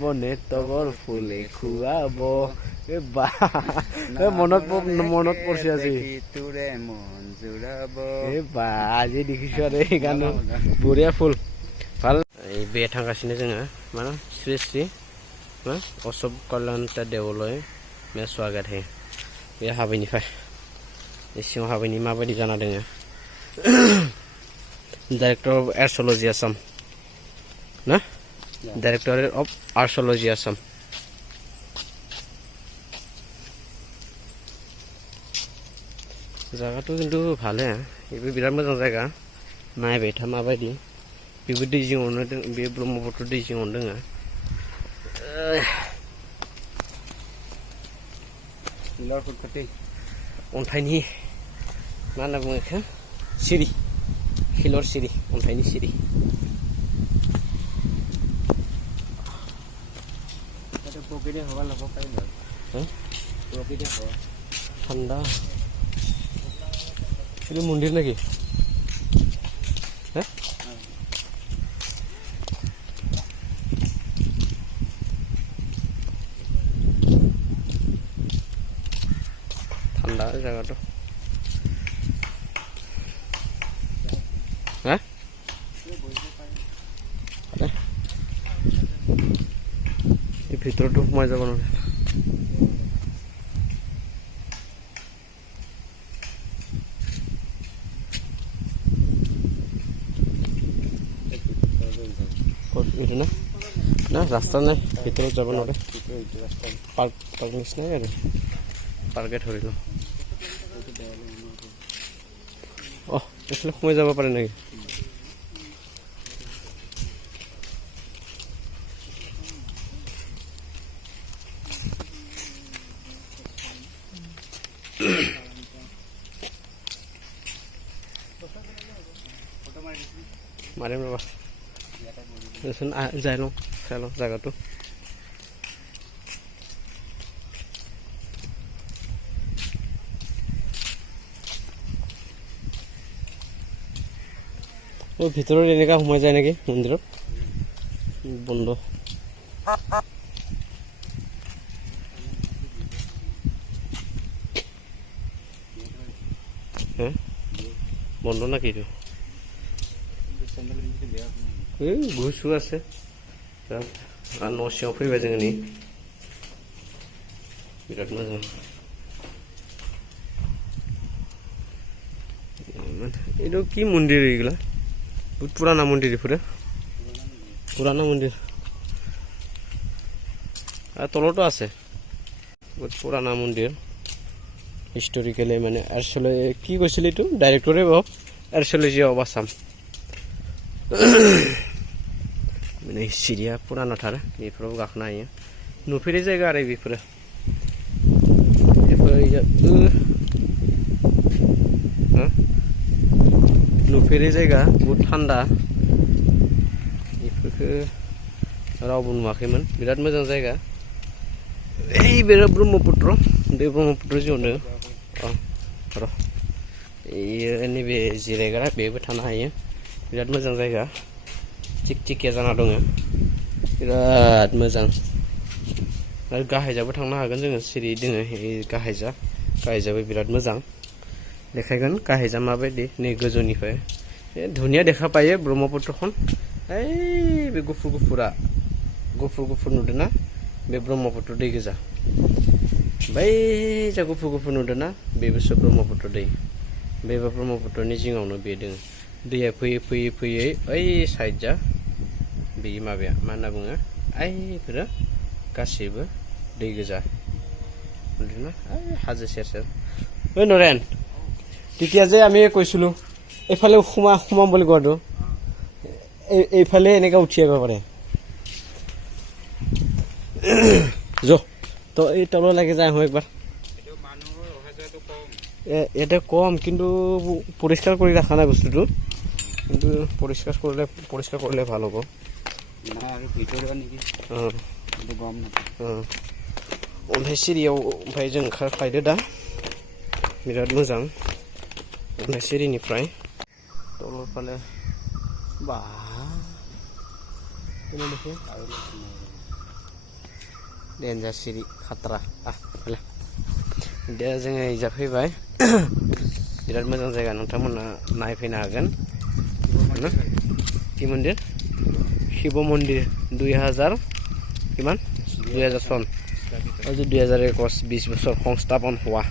বনে তগৰ ফুলে খুৱাব মনত পৰিছে আজি আজি দেখিছো আৰু এই গান বঢ়িয়া ফুল ভাল এই बे थांगासिनो जोङो माने श्री श्री असब कल्याणता देवलय मे स्वागत है बे हाबानिफ्राय सिङाव हाबानि माबायदि जाना दोङो डाइरेक्टर अफ आर्किअलजि आसाम ना डाइरेक्टरेट अफ आर्किअलजि आसाम জায়গাটো কিন্তু ভালে এইবোৰ বিৰাট মোজাं জায়गा नायबाय था माबायदि बेबो दै जिङावनो दं बे ब्रह्मपुत्र दै जिङावनो दङ अन्थाइनि मा होनना बुङो बेखौ सिरि हिलर सिरि अन्थाइनि सिरि ঠাণ্ডা itu mundir lagi ঠান্ডা জায়গাটা এই ভিতৰটো সোমাই যাব নোৱাৰে itu nah rasta নাই ভিতৰত যাব নোৱাৰে পাৰ্ক নিচিনাই আৰু পাৰ্কে ধৰিলো এইফালে সোমাই যাব পাৰে নেকি মাৰিম ৰবা যাই লওঁ চাই লওঁ জাগাটো ভিতৰত এনেকা সোমাই যায় নেকি মন্দিৰত বন্ধ বন্ধ না কি ঘুষু আছে আৰ न' सिङाव फैबाय जोङो नै बिराद मोजां এইটো কি মন্দিৰ এইগুলা বহুত পুৰানা মন্দিৰ পুৰানা মন্দিৰ আৰ তলতো আছে বহুত পুৰানা মন্দিৰ হিস্টোৰিক্যালি মানে আৰ্কিঅলজি কি কৈছিল এইটো ডাইৰেক্টৰে অফ आर्किअलजि अफ आसाम माने सिरिया पुरानाथार बेफोराव गाखोनो हायो नुफेरै जायगा आरो बेफोरो नुफेरै जायगा बहुद थान्दा बेफोरखौ रावबो नुवाखैमोन बिराद मोजां जायगा ओइ बिराद ब्रह्मपुत्र बे ब्रह्मपुत्र जिङावनो र' नैबे जिरायग्रा बेबो थानो हायो बिराद मोजां जायगा थिक जाना दङ बिराद मोजां आरो गाहायजाबो थांनो हागोन जोङो सिरि दोङो गाहायजाबो बिराद मोजां देखायगोन गाहायजा माबायदि नै गोजौनिफ्राय धुनिया देखा पायो ब्रह्मपुत्रखौन ओइ बे गुफुर नुदों ना बे ब्रह्मपुत्र दै गोजा बै जा गुफुर नुदों ना बेबो ब्रह्मपुत्र दै बे ब्रह्मपुत्रनि जिङावनो बे दोङो दैया फैयै ओइ साइड जा बे माबाया मा होनना बुङो ओइफोरो गासैबो दै गोजा नुदोंना ओइ हाजो सेर ओइ नरेन তেতিয়া যে আমি কৈছিলোঁ এইফালে সোমাম বুলি কোৱাটো এইফালে এনেকৈ উঠি আহিব পাৰে তো এই তললৈকে যাই আহোঁ একবাৰ এটা কম কিন্তু পরিষ্কার করে রাখা নাই বস্তুটো কিন্তু পরিষ্কার করলে ভালো হ'ব अन्थाइ सिरियाव ओमफ्राय जों ओंखारफायदो दा बिराद मोजां अन्थाइ सिरिनिफ्राय तलफाले बा डेन्जार सिरि खात्रा फैला दा जोङो इजा फैबाय बिराद मोजां जायगा नोंथांमोना नायफैनो हागोन कि मन्दिर शिव मन्दिर 2000 किमान 2000 सन 2021 20 বছৰ সংস্থাপন হোৱা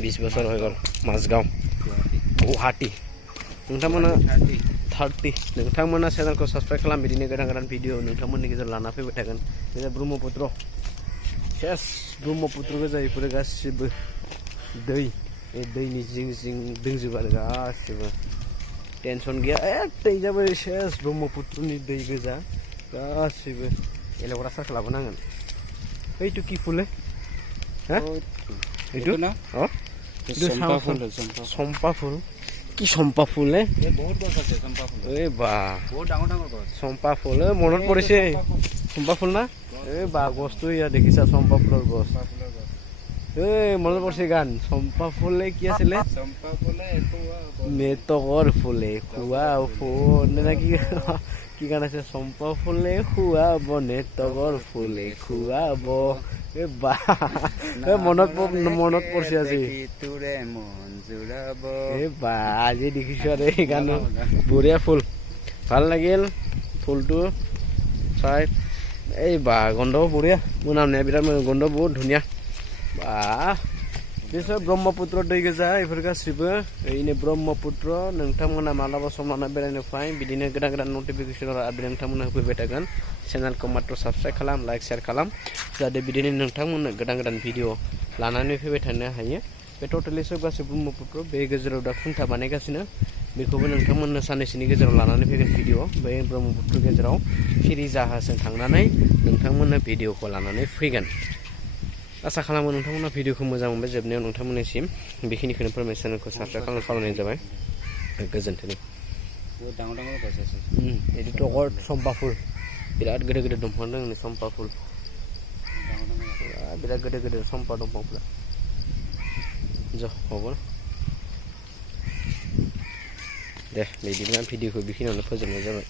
20 বছৰ হৈ গ'ল মাজগাঁও गुवाहाटी नोंथांमोना 30 नोंथांमोना चेनेलखौ साबस्क्राइब खालाम बिदिनो गोदान भिडिअ नोंथांमोननि गेजेराव लाना फैबाय थागोन बे ब्रह्मपुत्र सेस ब्रह्मपुत्र गोजा बेफोरो गासिबो दै दैनि जिं जिं दंजोबो आरो गासिबो टेनसन गैया दै जाबाय सेस ब्रह्मपुत्रनि दै गोजा गासिबो एलेग्रा सार्कल लाबोनांगोन ओइटु कि फुले हा ओइटु ना अ चम्पा फुल কি চম্পা ফুল বহুত গছ আছে চম্পা ফুল বা বহুত ডাঙৰ ডাঙৰ গছ চম্পা ফুল মনত পৰিছে চম্পা ফুল না বা গছটো ইয়া দেখিছা চম্পা ফুলৰ গছ মনত পৰিছে গান চম্পা ফুলে কি আছিলে চম্পা ফুলে মেতকৰ ফুলে খুৱা ফুল নাকি কি গান আছে চম্পা ফুলে খুৱাব নেতকৰ ফুলে খুৱাব বা মনত পৰিছে আজি তোৰে মন জুৰাব বা আজি দেখিছো আৰু এই গান বঢ়িয়া ফুল ভাল লাগিল ফুলটো চাই এই বা গন্ধ বঢ়িয়া মোৰ নাম নাই বিৰাট গন্ধ বহুত ধুনীয়া বা बिसोर ब्रह्मपुत्र दै गोजा बेफोर गासिबो ओरैनो ब्रह्मपुत्र नोंथांमोना मालाबा सम लाना बेरायनो फै बिदिनो गोदान नटिफिकेसन आपडेट नोंथांमोना होफैबाय थागोन चेनेलखौ मात्र साबस्क्राइब खालाम लाइक शेयार खालाम जाहाथे बिदिनो नोंथांमोननो गोदान भिडिअ लानानै फैबाय थानो हायो बे टटेलि सब गासिबो ब्रह्मपुत्र बे गेजेराव दा खुन्था बानायगासिनो बेखौबो नोंथांमोननो साननैसोनि गेजेराव लानानै फैगोन भिडिअ बे ब्रह्मपुत्र गेजेराव फिरि जाहाजजों थांनानै नोंथांमोननो भिडिअखौ लानानै फैगोन आसा खालामो नोंथांमोना भिडिअखौ मोजां मोनबाय जोबनायाव नोंथांमोननिसिम बेखिनिखौनो फोरमाय चेनेलखौ साबस्क्राइब खालामनो खावलायनाय जाबाय गोजोन्थों बिदि टगर चम्पा फुल बिराद गेदेर गेदेर दंफां दङ चम्पा फुल बिराद गेदेर गेदेर चम्पा दंफांफोरा ज' हबो दे बिदिब्ला भिडिअखौ बेखिनियावनो फोजोबनाय जाबाय